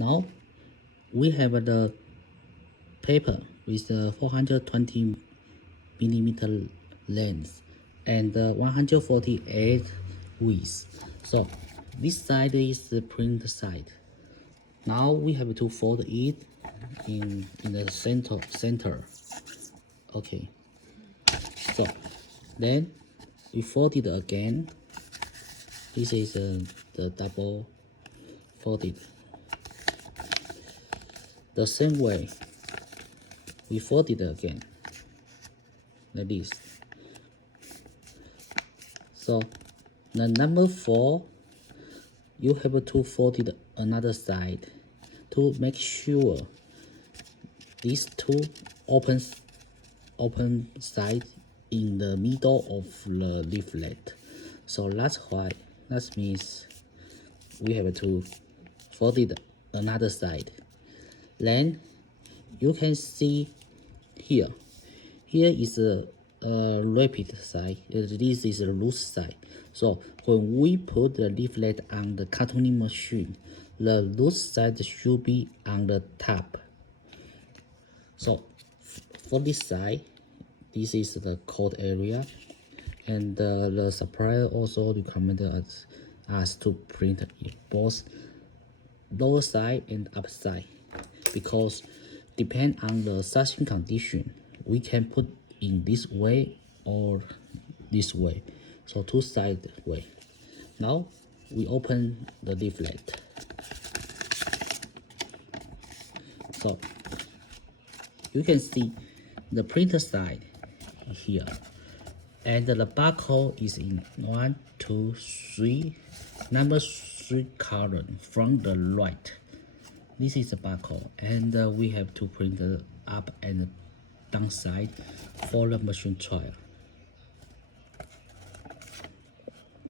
Now we have the paper with 420 millimeter length and 148 width. So this side is the print side. Now we have to fold it in the center. Okay. So then we fold it again. This is the double folded. The same way, we fold it again, like this. So the number 4, you have to fold it another side to make sure these two open side in the middle of the leaflet. So that's why, that means we have to fold it another side. Then you can see here is a rapid side. This is a loose side. So when we put the leaflet on the cartooning machine, the loose side should be on the top. So for this side, this is the code area, and the supplier also recommended us to print it both lower side and upside, because depend on the suction condition, we can put in this way or this way. So two side way. Now we open the leaflet. So you can see the printer side here, and the barcode is in 1, 2, 3, number 3 column from the right. This is the barcode, and we have to print the up and down side for the machine trial.